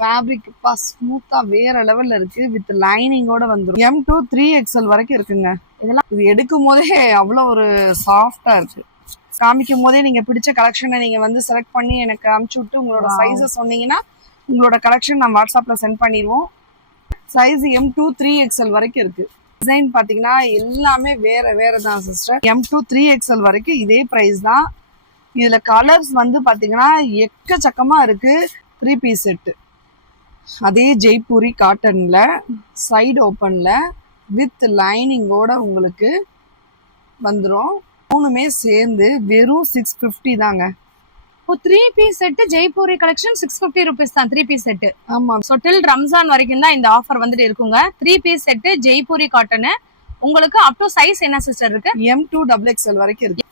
Fabric ஸ்மூத்தா வேற லெவல்ல இருக்கு. வித் லைனிங்கோட வந்துடும். M2 3XL வரைக்கும் இருக்குங்க. இதெல்லாம் இது எடுக்கும் போதே அவ்வளோ ஒரு சாஃப்டா இருக்கு. காமிக்கும் போதே நீங்க பிடிச்ச கலெக்ஷனை நீங்க வந்து செலக்ட் பண்ணி எனக்கு அனுப்பிச்சு விட்டு உங்களோட சைஸை சொன்னீங்கன்னா உங்களோட கலெக்ஷன் நம்ம வாட்ஸ்அப்ல சென்ட் பண்ணிடுவோம். சைஸ் M2 3XL வரைக்கும் இருக்கு. டிசைன் பாத்தீங்கன்னா எல்லாமே வேற வேற தான் சிஸ்டர். M2 3XL வரைக்கும் இதே பிரைஸ் தான். இதுல கலர்ஸ் வந்து பாத்தீங்கன்னா எக்கச்சக்கமா இருக்கு. 3 பீஸ் செட்டு, அதே ஜெய்ப்பூரி காட்டன்ல சைடு ஓப்பன்ல வித் லைனிங்கோட உங்களுக்கு வந்துடும். மூணுமே சேர்ந்து வெறும் 650 தாங்க. 3 piece set Jaipuri collection 650 rupees தான். 3 பீஸ் செட். ஆமா. ஸோ டில் ரம்ஜான் வரைக்கும் தான் இந்த ஆஃபர் வந்துட்டு இருக்குங்க. 3 பீஸ் செட் ஜெய்ப்பூரி காட்டன். உங்களுக்கு அப் டு சைஸ் என்ன சிஸ்டர் இருக்கு? M2 XXL வரைக்கும் இருக்கு.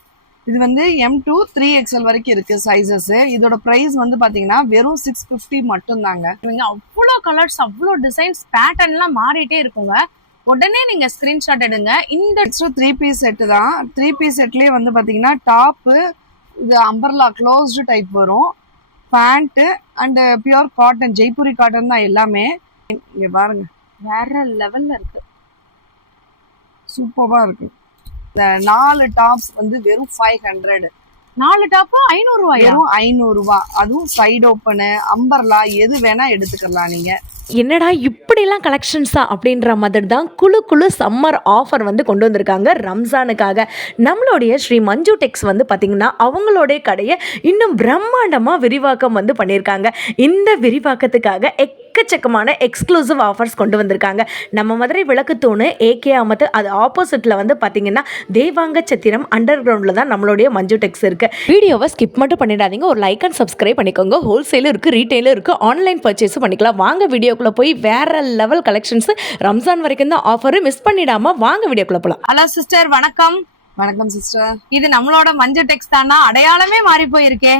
இது வந்து M2 3XL வரைக்கும் இருக்கு சைஸஸ். இதோட பிரைஸ் வந்து பாத்தீங்கன்னா வெறும் 650 மட்டும் தாங்க. இவங்க அவ்வளோ கலர்ஸ், அவ்வளோ டிசைன்ஸ், பேட்டர்ன்லாம் மாறிட்டே இருக்குங்க. உடனே நீங்க ஸ்கிரீன்ஷாட் எடுங்க. இந்த 3 பீஸ் செட் தான். 3 பீஸ் செட்லயே வந்து பாத்தீங்கன்னா டாப்பு இது அம்பர்லா க்ளோஸ்டு டைப் வரும். Pant and pure cotton, Jaipuri cotton தான் எல்லாமே. இங்க பாருங்க வேற லெவல்ல இருக்கு. சூப்பரா இருக்கு. இந்த 4 டாப்ஸ் வந்து வெறும் 500. 4 டாப் 500 ரூபாயா? வெறும் 500 ரூபாய். அதுவும் சைடு ஓப்பனு அம்பர்லா எது வேணா எடுத்துக்கலாம் நீங்க. என்னடா இப்படிலாம் கலெக்ஷன்ஸா அப்படின்ற மாதிரி தான் குழு சம்மர் ஆஃபர் வந்து கொண்டு வந்திருக்காங்க ரம்ஜானுக்காக. நம்மளுடைய ஸ்ரீ மஞ்சு டெக்ஸ் வந்து பார்த்திங்கன்னா அவங்களுடைய கடையை இன்னும் பிரம்மாண்டமாக விரிவாக்கம் வந்து பண்ணியிருக்காங்க. இந்த விரிவாக்கத்துக்காக எக்கச்சக்கமான எக்ஸ்க்ளூசிவ் ஆஃபர்ஸ் கொண்டு வந்திருக்காங்க. நம்ம மதுரை விளக்குத்தூணு ஏகே அமத்து அது ஆப்போசிட்டில் வந்து பார்த்திங்கன்னா தேவாங்க சத்திரம் அண்டர் கிரவுண்டில் தான் நம்மளுடைய மஞ்சு டெக்ஸ் இருக்குது. வீடியோவை ஸ்கிப் மட்டும் பண்ணிடாதீங்க. ஒரு லைக் அண்ட் சப்ஸ்கிரைப் பண்ணிக்கோங்க. ஹோல்சேலும் இருக்குது, ரீட்டெயிலும் இருக்குது, ஆன்லைன் பர்ச்சேஸும் பண்ணிக்கலாம். வாங்க வீடியோக்குள்ளே போய் வேற லெவல் கலெக்ஷன்ஸ் ரம்ஜான் வரைக்கும் தான் ஆஃபர். மிஸ் பண்ணிடாம வாங்க வீடியோக்குள்ள போலாம். ஹலோ சிஸ்டர், வணக்கம். வணக்கம் சிஸ்டர். இது நம்மளோட மஞ்சு டெக்ஸ் தானா? அடையாளமே மாறி போயிருக்கே.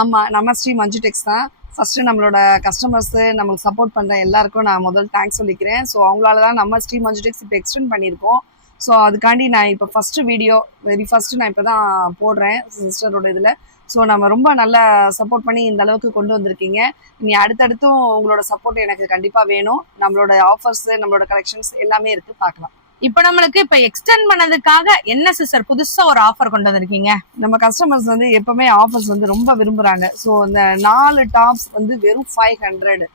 ஆமா, நம்ம ஸ்ரீ மஞ்சு டெக்ஸ் தான். ஃபர்ஸ்ட் நம்மளோட கஸ்டமர்ஸ் நம்மளுக்கு சப்போர்ட் பண்ற எல்லாருக்கும் நான் முதல் தேங்க்ஸ் சொல்லிக்கிறேன். ஸோ அவங்களால தான் நம்ம ஸ்ரீ மஞ்சு டெக்ஸ் இப்போ எக்ஸ்டெண்ட் பண்ணியிருக்கோம். ஸோ அதுக்காண்டி நான் இப்போ ஃபர்ஸ்ட் வீடியோ வெரி ஃபர்ஸ்ட் நான் இப்போ தான் போடுறேன் சிஸ்டரோட இதில். ஸோ நம்ம ரொம்ப நல்லா சப்போர்ட் பண்ணி இந்த அளவுக்கு கொண்டு வந்திருக்கீங்க. இனி அடுத்தடுத்தும் உங்களோட சப்போர்ட் எனக்கு கண்டிப்பாக வேணும். நம்மளோட ஆஃபர்ஸ், நம்மளோட கலெக்ஷன்ஸ் எல்லாமே இருக்கு, பார்க்கலாம். இப்போ நம்மளுக்கு இப்போ எக்ஸ்டெண்ட் பண்ணதுக்காக என்ன சிஸ்டர் புதுசா ஒரு ஆஃபர் கொண்டு வந்திருக்கீங்க? நம்ம கஸ்டமர்ஸ் வந்து எப்பவுமே ஆஃபர்ஸ் வந்து ரொம்ப விரும்புறாங்க. ஸோ இந்த 4 டாப்ஸ் வந்து வெறும் 500.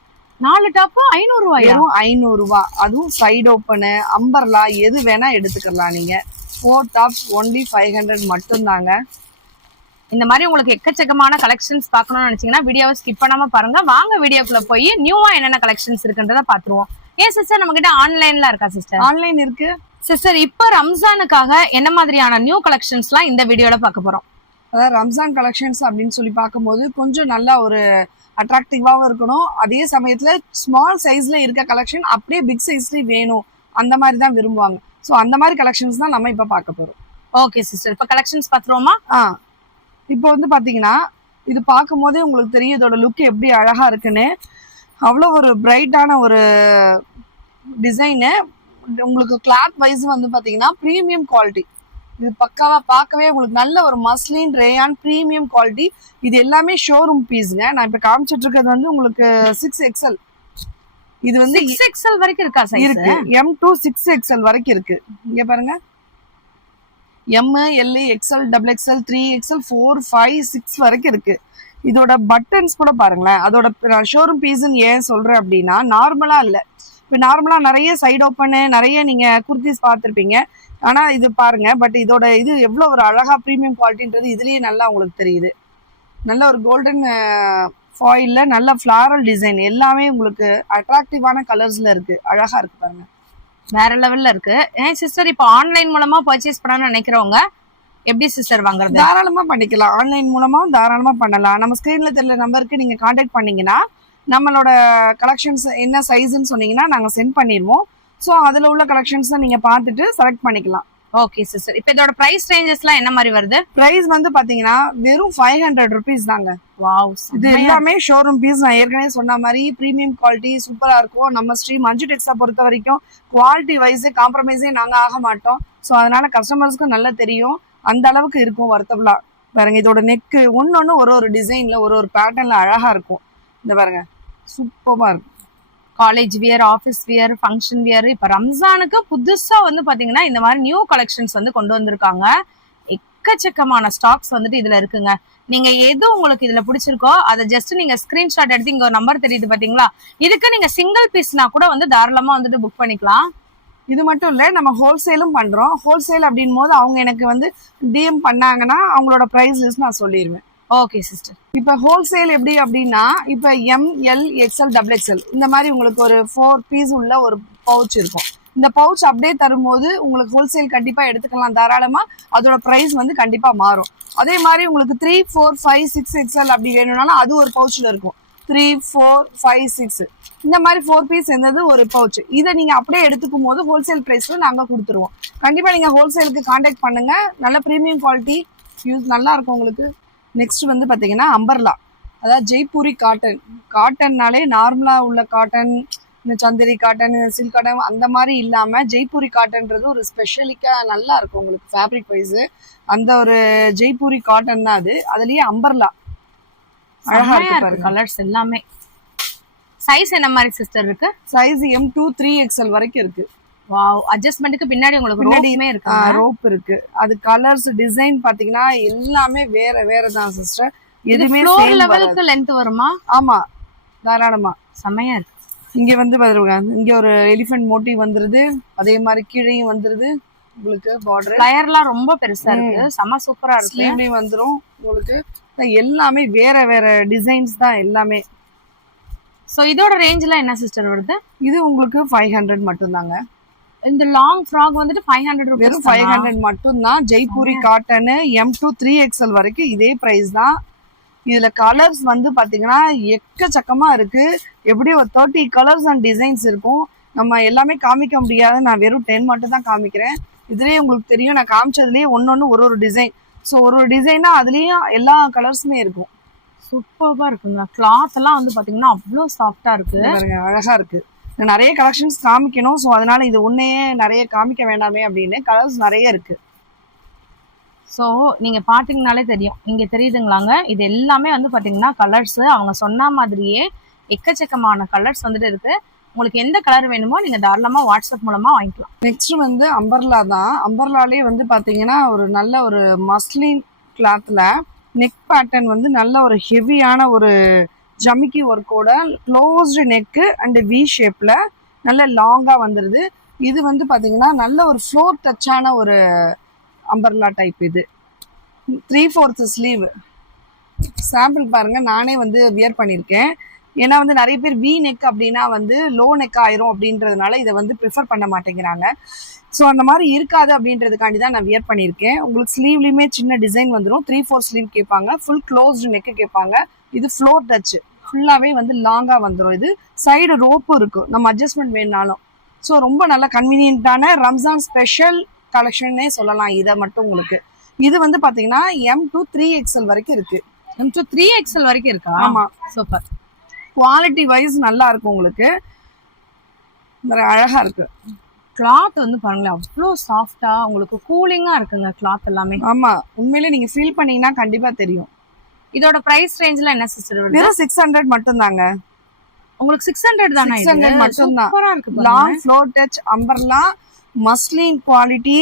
4 டாப் 500 ரூபாயா? வெறும் 500 ரூபாய். அதுவும் சைடு ஓப்பனு அம்பர்லா எது வேணா எடுத்துக்கலாம் நீங்க. 4 டாப்ஸ் ஒன்லி 500 மட்டும் தாங்க. இந்த மாதிரி உங்களுக்கு எக்கச்சக்கமான கலெக்ஷன்ஸ் பார்க்கணும்னு நினைச்சீங்கன்னா வீடியோவை ஸ்கிப் பண்ணாம பாருங்க. வாங்க வீடியோக்குள்ள போய் நியூவா என்னென்ன கலெக்ஷன்ஸ் இருக்குன்றத பாத்துருவோம். ஏன் சிஸ்டர் நம்ம கிட்ட ஆன்லைன்ல இருக்கா சிஸ்டர்? ஆன்லைன் இருக்கு சிஸ்டர். இப்ப ரம்ஜானுக்காக என்ன மாதிரியான நியூ கலெக்ஷன்ஸ்லாம் இந்த வீடியோல பார்க்க போறோம்? அதாவது ரம்ஜான் கலெக்ஷன்ஸ் அப்படின்னு சொல்லி பார்க்கும்போது கொஞ்சம் நல்லா ஒரு அட்ராக்டிவாகவும் இருக்கணும். அதே சமயத்துல ஸ்மால் சைஸ்ல இருக்க கலெக்ஷன் அப்படியே பிக் சைஸ்லயும் வேணும், அந்த மாதிரி தான் விரும்புவாங்க. ஸோ அந்த மாதிரி கலெக்ஷன்ஸ் தான் நம்ம இப்ப பார்க்க போறோம். ஓகே சிஸ்டர், இப்ப கலெக்ஷன்ஸ் பாத்துருவோமா? இப்போ வந்து பாத்தீங்கன்னா இது பார்க்கும் போதே உங்களுக்கு தெரியும் இதோட லுக் எப்படி அழகா இருக்குன்னு. அவ்வளோ ஒரு பிரைட்டான ஒரு டிசைனு. உங்களுக்கு கிளாத் வைஸ் வந்து பாத்தீங்கன்னா ப்ரீமியம் குவாலிட்டி. இது பக்காவா பார்க்கவே உங்களுக்கு நல்ல ஒரு மஸ்லின் ரேயான் ப்ரீமியம் குவாலிட்டி. இது எல்லாமே ஷோரூம் பீஸுங்க. நான் இப்ப காமிச்சிட்டு இருக்கிறது வந்து உங்களுக்கு 6XL. இது வந்து 6XL வரைக்கும் இருக்கா சைஸ்? இருக்கு. M2 6XL வரைக்கும் இருக்கு. இங்க பாருங்க, M, L, XL, XXL, 3XL, 4, 5, 6 வரைக்கும் இருக்கு. இதோட பட்டன்ஸ் கூட பாருங்களேன். அதோட ஷோரூம் பீஸ்ன்னு ஏன் சொல்றேன் அப்படின்னா நார்மலா இல்ல. இப்போ நார்மலா நிறைய சைடு ஓப்பனு நிறைய நீங்க குர்த்திஸ் பார்த்துருப்பீங்க. ஆனா இது பாருங்க, பட் இதோட இது எவ்வளவு ஒரு அழகா ப்ரீமியம் குவாலிட்டின்றது இதுலயே நல்லா உங்களுக்கு தெரியுது. நல்ல ஒரு கோல்டன் ஃபாயில்ல நல்ல ஃபிளாரல் டிசைன் எல்லாமே உங்களுக்கு அட்ராக்டிவான கலர்ஸ்ல இருக்கு. அழகா இருக்கு பாருங்க, வேற லெவல்ல இருக்கு. ஏன் சிஸ்டர் இப்போ ஆன்லைன் மூலமா பர்ச்சேஸ் பண்ணணும்னு நினைக்கிறவங்க எப்படி சிஸ்டர் வாங்குறது? தாராளமா பண்ணிக்கலாம். ஆன்லைன் மூலமா தாராளமா பண்ணலாம். நம்ம ஸ்கிரீன்ல தெரியல நம்பருக்கு நீங்க கான்டாக்ட் பண்ணீங்கன்னா நம்மளோட கலெக்ஷன்ஸ் என்ன சைஸ்ன்னு சொன்னீங்கன்னா நாங்க சென்ட் பண்ணிடுவோம். ஸோ அதுல உள்ள கலெக்ஷன்ஸ் நீங்க பார்த்துட்டு செலக்ட் பண்ணிக்கலாம். ஓகே சிஸ்டர், இப்போ இதோட பிரைஸ் ரேஞ்சஸ்லாம் என்ன மாதிரி வருது? பிரைஸ் வந்து பாத்தீங்கன்னா வெறும் 500 rupees தாங்க. வாவ், இது எல்லாமே ஷோரூம் பீஸ். நான் ஏற்கனவே சொன்ன மாதிரி ப்ரீமியம் குவாலிட்டி சூப்பரா இருக்கும். நம்ம ஸ்ரீ மஞ்சு டெக்ஸை பொறுத்த வரைக்கும் குவாலிட்டி வைஸ் காம்ப்ரமைஸே நாங்க ஆக மாட்டோம். ஸோ அதனால கஸ்டமர்ஸ்க்கு நல்லா தெரியும், அந்த அளவுக்கு இருக்கும் வர்த்தபிளா. பாருங்க, இதோட நெக்கு ஒன்னொன்னு ஒரு டிசைன்ல ஒரு பேட்டர்ன்ல அழகா இருக்கும். இந்த பாருங்க, சூப்பரா இருக்கு. College wear, office wear, function wear. இப்ப ரம்ஜானுக்கு புதுசா வந்து பாத்தீங்கன்னா இந்த மாதிரி நியூ கலெக்ஷன்ஸ் வந்து கொண்டு வந்திருக்காங்க. எக்கச்சக்கமான ஸ்டாக்ஸ் வந்துட்டு இதுல இருக்குங்க. நீங்க எது உங்களுக்கு இதுல பிடிச்சிருக்கோ அதை ஜஸ்ட் நீங்க ஸ்கிரீன்ஷாட் எடுத்து இங்க ஒரு நம்பர் தெரியுது பாத்தீங்களா, இதுக்கு நீங்க சிங்கிள் பீஸ்னா கூட வந்து தாராளமா வந்துட்டு புக் பண்ணிக்கலாம். இது மட்டும் இல்ல, நம்ம ஹோல்சேலும் பண்றோம். ஹோல்சேல் அப்படின் போது அவங்க எனக்கு வந்து டிஎம் பண்ணாங்கன்னா அவங்களோட பிரைஸ் லிஸ்ட் நான் சொல்லிடுவேன். Okay sister. இப்ப ஹோல்சேல் எப்படி அப்படின்னா, இப்ப ML XL XXL இந்த மாதிரி உங்களுக்கு ஒரு 4 பீஸ் உள்ள ஒரு பவுச் இருக்கும். இந்த பவுச் அப்படியே தரும்போது உங்களுக்கு ஹோல்சேல் கண்டிப்பா எடுத்துக்கலாம் தாராளமா. அதோட பிரைஸ் வந்து கண்டிப்பா மாறும். அதே மாதிரி உங்களுக்கு 3, 4, 5, 6 XL அப்படி வேணும்னாலும் அது ஒரு பவுச்ல இருக்கும். 3, 4, 5, 6 இந்த மாதிரி 4 பீஸ் இருந்தது ஒரு பவுச். இதை நீங்க அப்படியே எடுத்துக்கும் போது ஹோல்சேல் பிரைஸ்ல நாங்க கொடுத்துருவோம். கண்டிப்பா நீங்க ஹோல்சேலுக்கு கான்டாக்ட் பண்ணுங்க. நல்ல பிரீமியம் குவாலிட்டி யூஸ் நல்லா இருக்கும் உங்களுக்கு. நெக்ஸ்ட் வந்து பாத்தீங்கன்னா அம்பர்லா, அதாவது ஜெய்ப்பூரி காட்டன். காட்டன்னாலே நார்மலா உள்ள காட்டன், இந்த சந்தேரி காட்டன், சில்க் காட்டன் அந்த மாதிரி இல்லாம ஜெய்ப்பூரி காட்டன்றது ஒரு ஸ்பெஷலிக்கா நல்லா இருக்கும் உங்களுக்கு ஃபேப்ரிக் வைஸ். அந்த ஒரு ஜெய்ப்பூரி காட்டன் தான் அது. அதுலயே அம்பர்லா அழகா இருக்கு பாருங்க. கலர்ஸ் எல்லாமே. சைஸ் என்ன மாதிரி சிஸ்டர் இருக்கு? சைஸ் M2 3XL வரைக்கும் இருக்கு. வாவ், அட்ஜஸ்ட்மென்ட்க்கு பின்னாடி உங்களுக்கு ரோப்மே இருக்கு. ரோப் இருக்கு. அது கலர்ஸ் டிசைன் பாத்தீங்கன்னா எல்லாமே வேற வேற தான் சிஸ்டர். எதுமே ஃப்ளோர் லெவலுக்கு லெந்த் வருமா? ஆமா, தாராளமா செமையா இருக்கு. இங்க வந்து பாருங்க, இங்க ஒரு எலிஃபென்ட் மோட்டிவ் வந்துருது. அதே மாதிரி கீழையும் வந்துருது உங்களுக்கு. பார்டர் லேயர்லாம் ரொம்ப பெருசா இருக்கு. செம சூப்பரா இருக்கு. ஸ்லீவ்லயும் வந்துரும் உங்களுக்கு. எல்லாமே வேற வேற டிசைன்ஸ் தான் எல்லாமே. சோ இதோட ரேஞ்ச்ல என்ன சிஸ்டர் வருது? இது உங்களுக்கு 500 மட்டும் தாங்க. இந்த லாங் ஃப்ராக் வந்துட்டு 500 ரூபாய். வெறும் 500 மட்டும் தான். ஜெய்ப்பூரி காட்டன் M2 3XL வரைக்கும் இதே பிரைஸ் தான். இதுல கலர்ஸ் வந்து பாத்தீங்கன்னா எக்கச்சக்கமா இருக்கு. எப்படியும் ஒரு 30 கலர்ஸ் அண்ட் டிசைன்ஸ் இருக்கும். நம்ம எல்லாமே காமிக்க முடியாது. நான் வெறும் 10 மட்டும் தான் காமிக்கிறேன். இதுலயே உங்களுக்கு தெரியும், நான் காமிச்சதுலயே ஒன்னொன்னு ஒரு டிசைன். ஸோ ஒரு டிசைனா அதுலயும் எல்லா கலர்ஸுமே இருக்கும். சூப்பர்பா இருக்குங்க. கிளாத் எல்லாம் வந்து பாத்தீங்கன்னா அவ்வளவு சாஃப்டா இருக்கு பாருங்க, அழகா இருக்கு. நிறைய கலெக்ஷன்ஸ் காமிக்கணும். ஸோ அதனால இது ஒன்னையே நிறைய காமிக்க வேண்டாமே அப்படின்னு கலர்ஸ் நிறைய இருக்கு. ஸோ நீங்க பாத்தீங்கன்னாலே தெரியும், இங்க தெரியுதுங்களாங்க. இது எல்லாமே வந்து பாத்தீங்கன்னா கலர்ஸ் அவங்க சொன்ன மாதிரியே எக்கச்சக்கமான கலர்ஸ் வந்துட்டு இருக்கு. உங்களுக்கு எந்த கலர் வேணுமோ நீங்க தாராளமா வாட்ஸ்அப் மூலமா வாங்கிக்கலாம். நெக்ஸ்ட் வந்து அம்பர்லா தான். அம்பர்லாலே வந்து பாத்தீங்கன்னா ஒரு நல்ல ஒரு மஸ்லின் கிளாத்ல நெக் பேட்டர்ன் வந்து நல்ல ஒரு ஹெவியான ஒரு ஜமிக்கி ஒர்க்கோட க்ளோஸ்டு நெக்கு அண்ட் வி ஷேப்ல நல்ல லாங்கா வந்துருது. இது வந்து பாத்தீங்கன்னா நல்ல ஒரு ஃப்ளோர் டச்சான ஒரு அம்பர்லா டைப். இது 3/4 ஸ்லீவ். சாம்பிள் பாருங்க, நானே வந்து வியர் பண்ணியிருக்கேன். ஏன்னா வந்து நிறைய பேர் வி நெக் அப்படின்னா வந்து லோ நெக் ஆயிரும் அப்படின்றதுனால இதை வந்து ப்ரிஃபர் பண்ண மாட்டேங்கிறாங்க. ஸோ அந்த மாதிரி இருக்காது அப்படின்றதுக்காண்டி தான் நான் வியர் பண்ணியிருக்கேன். உங்களுக்கு ஸ்லீவ்லையுமே சின்ன டிசைன் வந்துடும். 3/4 ஸ்லீவ் கேட்பாங்க. ஃபுல் க்ளோஸ்டு நெக்கு கேட்பாங்க. இது ஃப்ளோர் டச் ஃபுல்லாகவே வந்து லாங்காக வந்துடும். இது சைடு ரோப்பும் இருக்கும், நம்ம அட்ஜஸ்ட்மெண்ட் வேணுனாலும். ஸோ ரொம்ப நல்ல கன்வீனியன்ட்டான ரம்ஜான் ஸ்பெஷல் கலெக்ஷன்னே சொல்லலாம் இதை மட்டும் உங்களுக்கு. இது வந்து பார்த்தீங்கன்னா M2 3XL வரைக்கும் இருக்கு. M2 3XL வரைக்கும் இருக்கா? ஆமாம். சூப்பர். குவாலிட்டி வைஸ் நல்லா இருக்கும் உங்களுக்கு. அழகா இருக்கு. கிளாத் வந்து பாருங்களேன், அவ்வளோ சாஃப்டா உங்களுக்கு கூலிங்கா இருக்குங்க கிளாத் எல்லாமே. ஆமா, உண்மையிலே நீங்க ஃபீல் பண்ணீங்கன்னா கண்டிப்பா தெரியும். இதோட பிரைஸ் ரேஞ்ச்ல என்ன சிஸ்டர் வருது? வெறும் 600 மட்டும் தாங்க. உங்களுக்கு 600 தானா? 600 மட்டும் தான். சூப்பரா இருக்கு. Long floor touch umbrella muslin quality.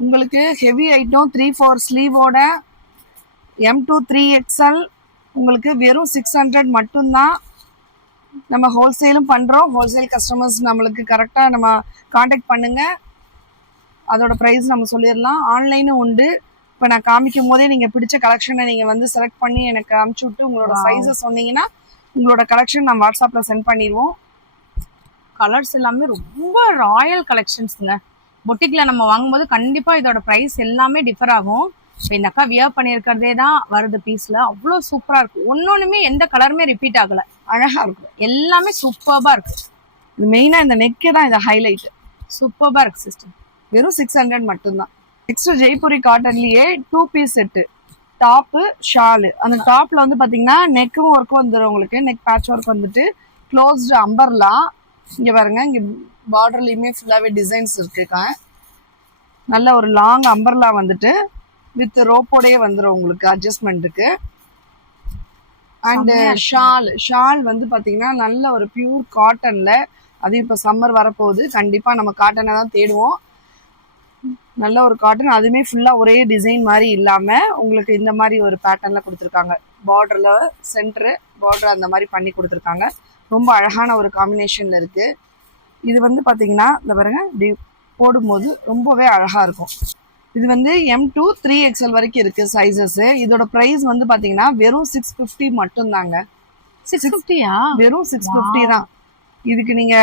உங்களுக்கு ஹெவி ஐட்டம் 3/4 ஸ்லீவோட M2 3XL உங்களுக்கு வெறும் 600 மட்டும்தான். நம்ம ஹோல்சேலும் பண்றோம். ஹோல்சேல் கஸ்டமர்ஸ் நம்மளுக்கு கரெக்டா நம்ம காண்டாக்ட் பண்ணுங்க. அதோட ப்ரைஸ் நம்ம சொல்லிடலாம். ஆன்லைனும் உண்டு. இப்போ நான் காமிக்கும் போதே நீங்க பிடிச்ச கலெக்ஷனை நீங்க வந்து செலக்ட் பண்ணி எனக்கு அனுப்பிச்சு விட்டு உங்களோட சைஸை சொன்னீங்கன்னா உங்களோட கலெக்ஷன் நம்ம வாட்ஸ்அப்ல சென்ட் பண்ணிடுவோம். கலர்ஸ் எல்லாமே ரொம்ப ராயல் கலெக்ஷன்ஸ்ங்க. பொட்டிக்ல நம்ம வாங்கும்போது கண்டிப்பா இதோட பிரைஸ் எல்லாமே டிஃபர் ஆகும். இப்போ இந்த அக்கா வியர் பண்ணியிருக்கிறதே தான் வருது பீஸ்ல. அவ்வளோ சூப்பரா இருக்கு. ஒன்னொன்னுமே எந்த கலருமே ரிப்பீட் ஆகல. அழகா இருக்கு. எல்லாமே சூப்பர்பா இருக்கு. இது மெயினா இந்த நெக்கே தான் இந்த ஹைலைட். சூப்பர்பா இருக்கு சிஸ்டம். வெறும் 600 மட்டும்தான். நெக்ஸ்ட் ஜெய்ப்பூரி காட்டன்லயே 2 பீஸ் செட்டு. Top shawl. அந்த டாப்ல வந்து பாத்தீங்கன்னா நெக்கும் ஒர்க் வந்துடும் உங்களுக்கு. நெக் பேட்ச் ஒர்க் வந்துட்டு க்ளோஸ்டு அம்பர்லா. இங்க பாருங்க, இங்க பார்டர்லயுமே ஃபுல்லாவே டிசைன்ஸ் இருக்குக்கா. நல்ல ஒரு லாங் அம்பர்லா வந்துட்டு வித் ரோப்போடயே வந்துடும் உங்களுக்கு அட்ஜஸ்ட்மெண்ட்டுக்கு. அண்ட் ஷால் வந்து பாத்தீங்கன்னா நல்ல ஒரு பியூர் காட்டன்ல, அது இப்போ சம்மர் வரப்போகுது, கண்டிப்பா நம்ம காட்டனை தான் தேடுவோம். நல்ல ஒரு காட்டன், அதுவுமே ஃபுல்லா ஒரே டிசைன் மாதிரி இல்லாம உங்களுக்கு இந்த மாதிரி ஒரு பேட்டர்ன்ல கொடுத்துருக்காங்க. பார்டர்ல சென்டர் பார்டர் அந்த மாதிரி பண்ணி கொடுத்துருக்காங்க. ரொம்ப அழகான ஒரு காம்பினேஷன்ல இருக்கு. இது வந்து பாத்தீங்கன்னா இந்த பாருங்க, இப்படி போடும்போது ரொம்பவே அழகா இருக்கும். இது வந்து M2 3XL வரைக்கும் இருக்கு சைசஸ். இதோட பிரைஸ் வந்து பாத்தீங்கன்னா வெறும் 650 மட்டும்தாங்க. 650யா? வெறும் 650 தான். இதுக்கு நீங்க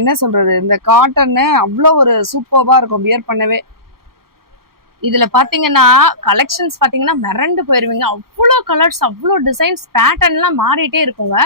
என்ன சொல்றது, இந்த காட்டன் அவ்வளோ ஒரு சூப்பர்வா இருக்கும் வியர் பண்ணவே. இதுல பாத்தீங்கன்னா கலெக்ஷன்ஸ் பாத்தீங்கன்னா மிரண்டு போயிருவீங்க. அவ்வளோ கலர்ஸ், அவ்வளோ டிசைன்ஸ், பேட்டர்ன்லாம் மாறிட்டே இருக்குங்க.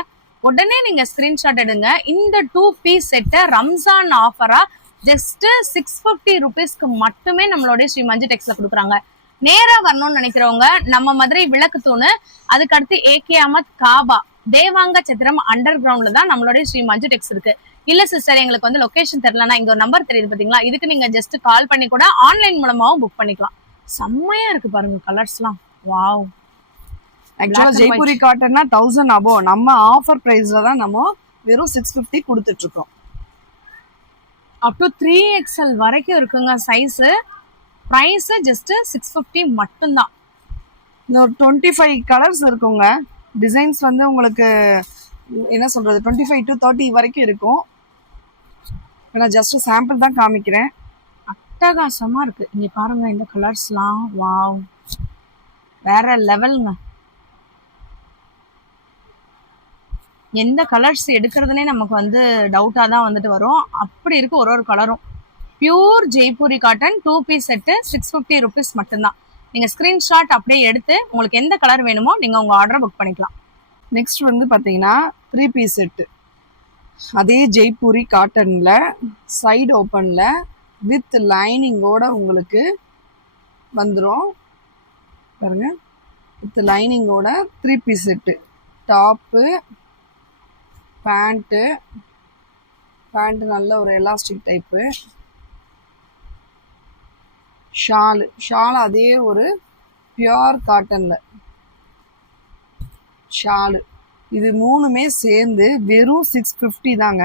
உடனே நீங்க ஸ்கிரீன்ஷாட் எடுங்க. இந்த 2 பீஸ் செட்டை ரம்ஜான் ஆஃபரா ஜஸ்ட் 650 ருபீஸ்க்கு மட்டுமே நம்மளுடைய ஸ்ரீ மஞ்சு டெக்ஸ்ல கொடுக்குறாங்க. நேரா வரணும்னு நினைக்கிறவங்க நம்ம மதுரை விளக்கு தூணு, அதுக்கு அடுத்து ஏகே அமத் காபா தேவாங்க சத்திரம் அண்டர் கிரவுண்ட்ல தான் நம்மளுடைய ஸ்ரீ மஞ்சு டெக்ஸ் இருக்கு. இல்ல சிஸ்டர் எங்களுக்கு வந்து லொகேஷன் தெரியலன்னா இங்க ஒரு நம்பர் தெரியுது பாத்தீங்களா, இதுக்கு நீங்க ஜஸ்ட் கால் பண்ணி கூட ஆன்லைன் மூலமாவும் புக் பண்ணிக்கலாம். செம்மையா இருக்கு பாருங்க கலர்ஸ்லாம். வாவ். ஆக்சுவலா ஜெய்ப்பூரி காட்டன்னா 1000 above. நம்ம ஆஃபர் பிரைஸ்ல தான் நம்ம வெறும் 650 கொடுத்துட்டு இருக்கோம். அப் டு 3XL வரைக்கும் இருக்குங்க சைஸ். பிரைஸ் ஜஸ்ட் 650 மட்டும்தான். இந்த ஒரு 25 கலர்ஸ் இருக்குங்க. டிசைன்ஸ் வந்து உங்களுக்கு என்ன சொல்றது 25 to 30 வரைக்கும் இருக்கும். நான் ஜஸ்ட் சாம்பிள் தான் காமிக்கிறேன். அட்டகாசமா இருக்கு. இங்க பாருங்க இந்த கலர்ஸ்லாம். வாவ், வேற லெவல்ங்க. எந்த கலர்ஸ் எடுக்கிறதுனே நமக்கு வந்து டவுட்டாக தான் வந்துட்டு வரும். அப்படி இருக்கு ஒரு கலரும். Pure Jaipuri cotton 2 piece set 650 rupees மட்டும்தான். நீங்கள் ஸ்க்ரீன்ஷாட் அப்படியே எடுத்து உங்களுக்கு எந்த கலர் வேணுமோ நீங்கள் உங்கள் ஆர்டரை புக் பண்ணிக்கலாம். நெக்ஸ்ட் வந்து பார்த்தீங்கன்னா 3 பீஸ் செட்டு, அதே ஜெய்ப்பூரி காட்டனில் சைடு ஓப்பனில் வித் லைனிங்கோட உங்களுக்கு வந்துடும் பாருங்க. வித் லைனிங்கோட 3 பீஸ் செட்டு, டாப்பு, பேண்ட்டு நல்ல ஒரு எலாஸ்டிக் டைப்பு, ஷால் அதே ஒரு பியூர் காட்டனில் ஷாலு. இது மூணுமே சேர்ந்து வெறும் 650 தாங்க.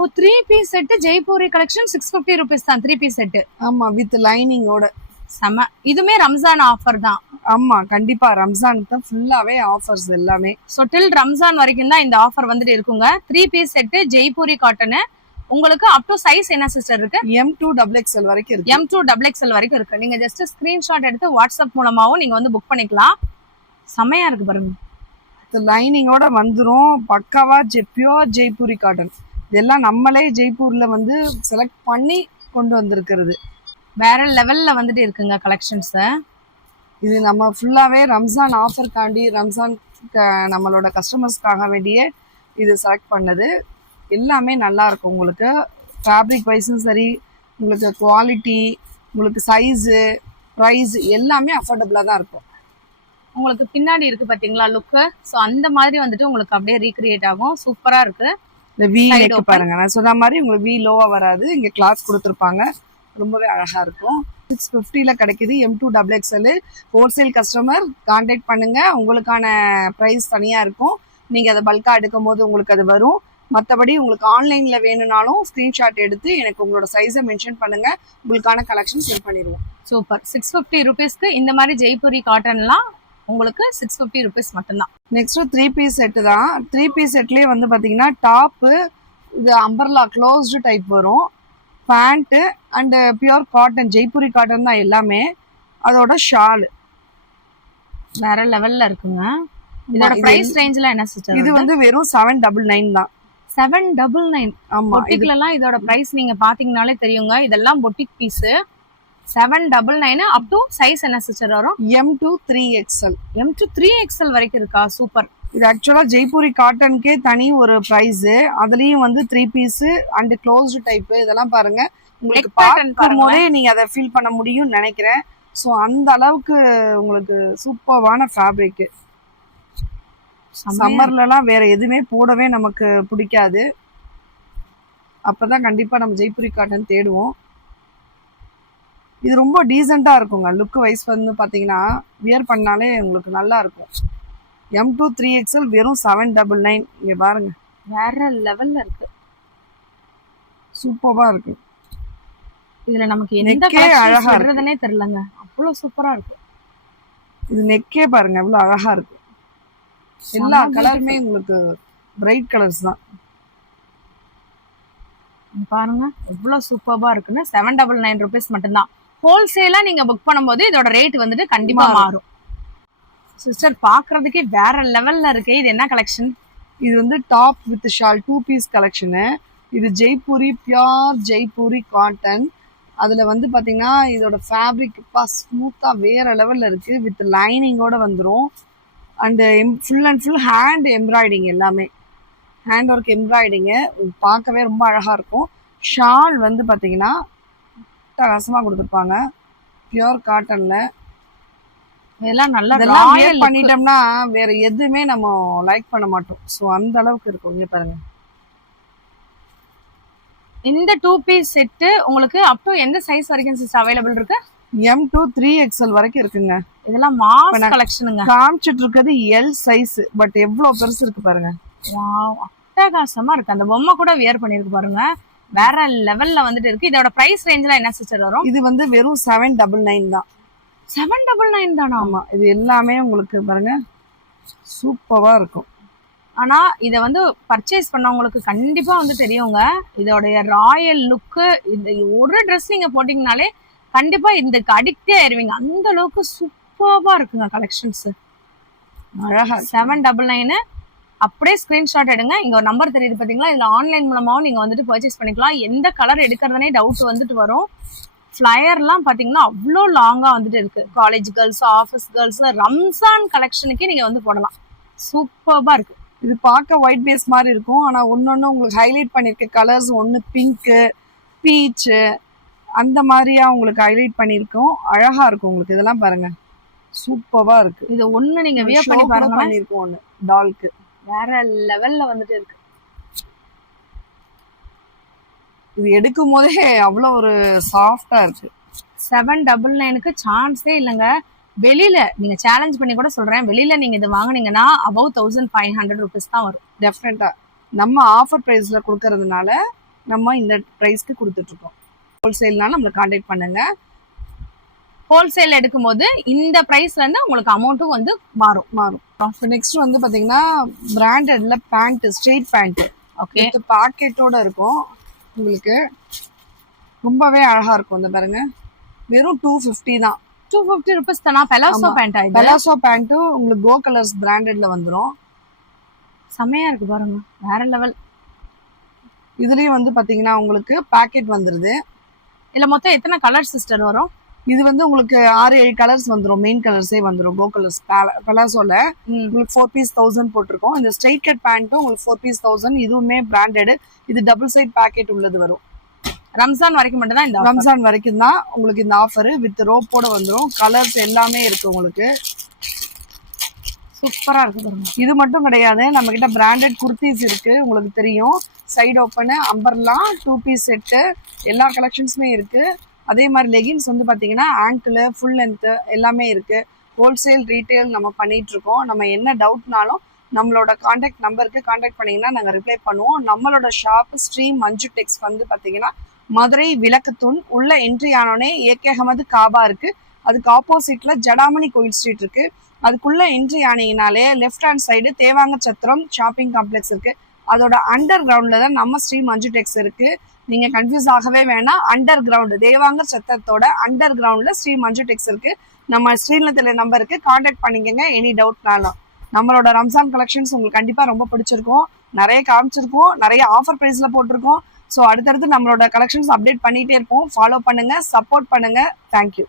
ஓ, 3 piece set Jaipuri collection 650 rupees தான் 3 பீஸ் செட்டு. ஆமாம், வித் லைனிங்கோட. செம. இதுமே ரம்ஜான் ஆஃபர் தான். ஆமா, கண்டிப்பா ரம்ஜானுக்கு தான் ஃபுல்லாவே ஆஃபர்ஸ் எல்லாமே. ஸோ டில் ரம்ஜான் வரைக்கும் தான் இந்த ஆஃபர் வந்துட்டு இருக்குங்க. 3 பீஸ் செட்டு ஜெய்ப்பூரி காட்டனு. உங்களுக்கு அப் டு சைஸ் என்ன சிஸ்டர் இருக்கு? M2 XXL வரைக்கும் இருக்கு. M2 XXL வரைக்கும் இருக்கு. நீங்க ஜஸ்ட் ஸ்கிரீன்ஷாட் எடுத்து வாட்ஸ்அப் மூலமாவும் நீங்க வந்து புக் பண்ணிக்கலாம். செமையா இருக்கு பாருங்க. லைனிங்கோட வந்துரும். பக்காவா பியூர் ஜெய்ப்பூரி காட்டன். இதெல்லாம் நம்மளே ஜெய்ப்பூர்ல வந்து செலக்ட் பண்ணி கொண்டு வந்திருக்கிறது. வேற லெவல்ல வந்துட்டு இருக்குங்க கலெக்ஷன்ஸ். இது நம்ம ஃபுல்லாவே ரம்ஜான் ஆஃபர்காண்டி, ரம்ஜான் நம்மளோட கஸ்டமர்ஸ்க்காக வேண்டிய இது செலக்ட் பண்ணது. எல்லாமே நல்லா இருக்கும். உங்களுக்கு ஃபேப்ரிக் வைஸும் சரி, உங்களுக்கு குவாலிட்டி, உங்களுக்கு சைஸு, ப்ரைஸ் எல்லாமே அஃபோர்டபுளாக தான் இருக்கும். உங்களுக்கு பின்னாடி இருக்கு பாத்தீங்களா லுக்கு. ஸோ அந்த மாதிரி வந்துட்டு உங்களுக்கு அப்படியே ரீக்ரியேட் ஆகும். சூப்பரா இருக்கு. இந்த வி நெக் பாருங்க, நான் சொன்ன மாதிரி உங்களுக்கு வி லோவா வராது. இங்க கிளாஸ் கொடுத்துருப்பாங்க, ரொம்பவே அழகா இருக்கும். 650ல கிடைக்குது. M2 XXL. Wholesale customer contact பண்ணுங்க, உங்களுக்கான ப்ரைஸ் தனியா இருக்கும். நீங்க அதை பல்கா எடுக்கும் போது உங்களுக்கு அது வரும். மற்றபடி உங்களுக்கு ஆன்லைன்ல வேணும்னாலும் ஸ்கிரீன்ஷாட் எடுத்து எனக்கு உங்களோட சைஸை மென்ஷன் பண்ணுங்க, உங்களுக்கான கலெக்ஷன் சென்ட் பண்ணிடுவோம். சூப்பர். 650 ருபீஸ்க்கு இந்த மாதிரி ஜெய்ப்பூரி காட்டன்லாம் உங்களுக்கு 650 ருபீஸ் மட்டும்தான். நெக்ஸ்ட் 3 பீஸ் செட்டு தான். 3 பீஸ் செட்லேயே வந்து பார்த்தீங்கன்னா டாப்பு இது அம்பர்லா க்ளோஸ்டு டைப் வரும், pant and pure cotton Jaipuri cotton தான் எல்லாமே. அதோட ஷாலு வேற லெவல்ல இருக்குங்க. இதோட பிரைஸ் ரேஞ்ச்ல என்ன சிஸ்டர்? இது வந்து வெறும் 799 தான். 799. ஆமா, பொட்டிக்லாம் இதோட பிரைஸ் நீங்க பாத்தீங்கன்னாலே தெரியுங்க. இதெல்லாம் boutique piece. 799 up to size என்ன சிஸ்டர் வரும்? M2 3XL. M2 3XL வரைக்கும் இருக்கா? சூப்பர். இது ஆக்சுவலா ஜெய்ப்பூரி காட்டனுக்கே தனி ஒரு பிரைஸ். அதுலயும் வந்து 3 பீஸ் அண்ட் க்ளோஸ்டு டைப் இதெல்லாம் பாருங்க. உங்களுக்கு பார்க்கும் போதே நீங்க அதை ஃபீல் பண்ண முடியும்னு நினைக்கிறேன். ஸோ அந்த அளவுக்கு உங்களுக்கு சூப்பர்வான ஃபேப்ரிக். சம்மர்லலாம் வேற எதுவுமே போடவே நமக்கு பிடிக்காது. அப்பதான் கண்டிப்பா நம்ம ஜெய்ப்பூரி காட்டன் தேடுவோம். இது ரொம்ப டீசெண்டா இருக்குங்க. லுக் வைஸ் வந்து பாத்தீங்கன்னா வியர் பண்ணாலே உங்களுக்கு நல்லா இருக்கும். M2 3XL வெறும் 799. இங்க பாருங்க, வேற லெவல்ல இருக்கு. சூப்பரா இருக்கு. இதுல நமக்கு எந்த நெக்கே அழகா இருக்கு. சொல்றதுனே தெரியலங்க, அவ்வளவு சூப்பரா இருக்கு. இது நெக்கே பாருங்க எவ்வளவு அழகா இருக்கு. எல்லா கலருமே உங்களுக்கு பிரைட் கலர்ஸ் தான். பாருங்க எவ்வளவு சூப்பரா இருக்குன்னு. 799 rupees மட்டும்தான். ஹோல்சேலா நீங்க புக் பண்ணும்போது இதோட ரேட் வந்துட்டு கண்டிப்பா மாறும். சிஸ்டர் பாக்குறதுக்கே வேற லெவல்ல இருக்கு. இது என்ன கலெக்ஷன்? இது வந்து top with shawl 2 piece collection. இது ஜெய்ப்பூரி, பியோர் ஜெய்ப்பூரி காட்டன். அதுல வந்து பாத்தீங்கன்னா இதோட ஃபேப்ரிக் ஸ்மூத்தா வேற லெவல்ல இருக்கு. வித் லைனிங்கோட வந்துடும். And full and full hand embroidery, எல்லாமே ஹேண்ட் ஒர்க் எம்ப்ராய்டிங்கு. பார்க்கவே ரொம்ப அழகா இருக்கும். ஷால் வந்து பாத்தீங்கன்னா அட்டகாசமா கொடுத்துருப்பாங்க, பியோர் காட்டன்ல. இதெல்லாம் நல்லா இதெல்லாம் வேர் பண்ணிட்டோம்னா வேற எதுவுமே நம்ம லைக் பண்ண மாட்டோம். ஸோ அந்த அளவுக்கு இருக்கும். இங்க பாருங்க, இந்த 2 பீஸ் செட்டு உங்களுக்கு அப் டு எந்த சைஸ் வரைக்கும் சிஸ்டர் அவைலபிள் இருக்கு? M2 3XL வரைக்கும் இருக்குங்க. இதெல்லாம் மாஸ் கலெக்ஷனுங்க. காமிச்சிட்டு இருக்கிறது L சைஸ், பட் எவ்வளவு பெருசு இருக்கு பாருங்க. வாவ், அட்டகாசமா இருக்கு. அந்த பொம்மை கூட வியர் பண்ணிருக்கு பாருங்க, வேற லெவல்ல வந்துட்டு இருக்கு. இதோட பிரைஸ் ரேஞ்ச்ல என்ன சிஸ்டர் வரும்? இது வந்து வெறும் 799 தான். 799 தானா? ஆமா, இது எல்லாமே உங்களுக்கு பாருங்க சூப்பரா இருக்கும். ஆனா இத வந்து பர்ச்சேஸ் பண்ணவங்களுக்கு கண்டிப்பா வந்து தெரியுங்க இதோடைய ராயல் லுக்கு. இந்த ஒரு ட்ரெஸ் நீங்க போட்டீங்கனாலே கண்டிப்பா இதுக்கு அடிக்டே ஆயிருவீங்க. அந்த அளவுக்கு சூப்பரா இருக்குங்க கலெக்ஷன்ஸ். அழகா 799. அப்படியே ஸ்கிரீன்ஷாட் எடுங்க. இங்க ஒரு நம்பர் தெரியுது பாத்தீங்களா, இதுல ஆன்லைன் மூலமாவும் நீங்க வந்துட்டு பர்ச்சேஸ் பண்ணிக்கலாம். எந்த கலர் எடுக்கிறதுனே டவுட் வந்துட்டு வரும். ஃபிளையர்லாம் பாத்தீங்கன்னா அவ்வளோ லாங்கா வந்துட்டு இருக்கு. College girls, office girls, Ramzan கலெக்ஷனுக்கே நீங்க வந்து போடலாம். சூப்பர்பா இருக்கு. இது பார்க்க ஒயிட் பேஸ் மாதிரி இருக்கும். ஆனா ஒன்னொன்னு உங்களுக்கு ஹைலைட் பண்ணிருக்க கலர்ஸ், ஒன்னு பிங்க்கு, பீச்சு, அந்த மாதிரியா உங்களுக்கு ஹைலைட் பண்ணிருக்கோம். அழகா இருக்கும் உங்களுக்கு. இதெல்லாம் பாருங்க சூப்பரா இருக்கு. இது ஒண்ணு நீங்க வியர் பண்ணி பாருங்க. பண்ணிருக்கோம் ஒண்ணு டால்க்கு, வேற லெவல்ல வந்துட்டு இருக்கு. இது எடுக்கும் போதே அவ்வளவு ஒரு சாஃப்டா இருக்கு. 799க்கு சான்ஸே இல்லைங்க. வெளியில நீங்க சேலஞ்ச் பண்ணி கூட சொல்றேன், வெளியில நீங்க இது வாங்குனீங்கன்னா above 1500 rupees தான் வரும். டெஃபினட்டா நம்ம ஆஃபர் பிரைஸ்ல கொடுக்கறதுனால நம்ம இந்த பிரைஸ்க்கு கொடுத்துட்டு இருக்கோம். ஹோல்சேல்னால நம்மளை கான்டாக்ட் பண்ணுங்க. ஹோல்சேல் எடுக்கும்போது இந்த பிரைஸ்ல இருந்து உங்களுக்கு அமௌண்ட்டும் வந்து மாறும். நெக்ஸ்ட் வந்து பாத்தீங்கன்னா பிராண்டட்ல பேண்ட், ஸ்ட்ரெயிட் பேண்ட், ஓகே, பாக்கெட்டோட இருக்கும். உங்களுக்கு ரொம்பவே அழகா இருக்கும். இந்த பாருங்க, வெறும் 250 தான். 250 rupees தானா? பெலாசோ பேண்டா? இது பெலாசோ பேண்ட் உங்களுக்கு கோ கலர்ஸ் பிராண்டட்ல வந்துரும். செமையா இருக்கு பாருங்க, வேற லெவல். இதுலயும் வந்து பாத்தீங்கன்னா உங்களுக்கு பாக்கெட் வந்துருது. இல்ல மொத்தம் எத்தனை கலர் சிஸ்டர் வரும்? இது வந்து உங்களுக்கு 6-7 கலர்ஸ் வந்துரும். மெயின் கலர்ஸே வந்துரும். கோ கலர்ஸ் பெலாசோல உங்களுக்கு 4 பீஸ் 1000 போட்டிருக்கோம். இந்த ஸ்ட்ரெயிட் கட் பேண்ட்டும் உங்களுக்கு 4 பீஸ் 1000. இதுவுமே பிராண்டட். இது டபுள் சைட் பாக்கெட் உள்ளது வரும். ரம்ஜான் வரைக்கும் மட்டும் தான் இந்த ரம்ஜான் வரைக்கும் தான் உங்களுக்கு இந்த ஆஃபர். வித் ரோப்போட வந்துரும். கலர்ஸ் எல்லாமே இருக்கு உங்களுக்கு. சூப்பரா இருக்கு பாருங்க. இது மட்டும் கிடையாது, நம்ம கிட்ட பிராண்டட் குர்த்திஸ் இருக்கு. உங்களுக்கு தெரியும், side open, umbrella, 2 piece set, எல்லா கலெக்ஷன்ஸுமே இருக்கு. அதே மாதிரி லெகின்ஸ் வந்து பாத்தீங்கன்னா ஆங்கிள், ஃபுல் லென்த் எல்லாமே இருக்கு. ஹோல்சேல், ரீட்டைல் நம்ம பண்ணிட்டு இருக்கோம். நம்ம என்ன டவுட்னாலும் நம்மளோட கான்டாக்ட் நம்பருக்கு கான்டாக்ட் பண்ணீங்கன்னா நாங்க ரிப்ளை பண்ணுவோம். நம்மளோட ஷாப் ஸ்ரீ மஞ்சு டெக்ஸ் வந்து பாத்தீங்கன்னா மதுரை விளக்குத்தூண் உள்ள என்ட்ரி ஆனோடனே ஏகே அகமது காபா இருக்கு. அதுக்கு ஆப்போசிட்ல ஜடாமணி கோயில் ஸ்ட்ரீட் இருக்கு. அதுக்குள்ள என்ட்ரி ஆனீங்கனாலே left hand side Devanga Chathiram shopping complex இருக்கு. அதோட அண்டர் கிரவுண்ட்ல தான் நம்ம ஸ்ரீ மஞ்சு டெக்ஸ் இருக்கு. நீங்க கன்ஃபியூஸ் ஆகவே வேணாம். அண்டர் கிரவுண்ட், தேவாங்க சத்திரத்தோட அண்டர் கிரவுண்ட்ல ஸ்ரீ மஞ்சு டெக்ஸ் இருக்கு. நம்ம ஸ்க்ரீன்ல தெரிய நம்பருக்கு கான்டாக்ட் பண்ணிக்கங்க எனி டவுட்னாலும். நம்மளோட ரம்ஜான் கலெக்ஷன்ஸ் உங்களுக்கு கண்டிப்பா ரொம்ப பிடிச்சிருக்கும். நிறைய காமிச்சிருக்கோம், நிறைய ஆஃபர் பிரைஸ்ல போட்டிருக்கோம். ஸோ அடுத்தடுத்து நம்மளோட கலெக்ஷன்ஸ் அப்டேட் பண்ணிட்டே இருப்போம். ஃபாலோ பண்ணுங்க, சப்போர்ட் பண்ணுங்க. தேங்க்யூ.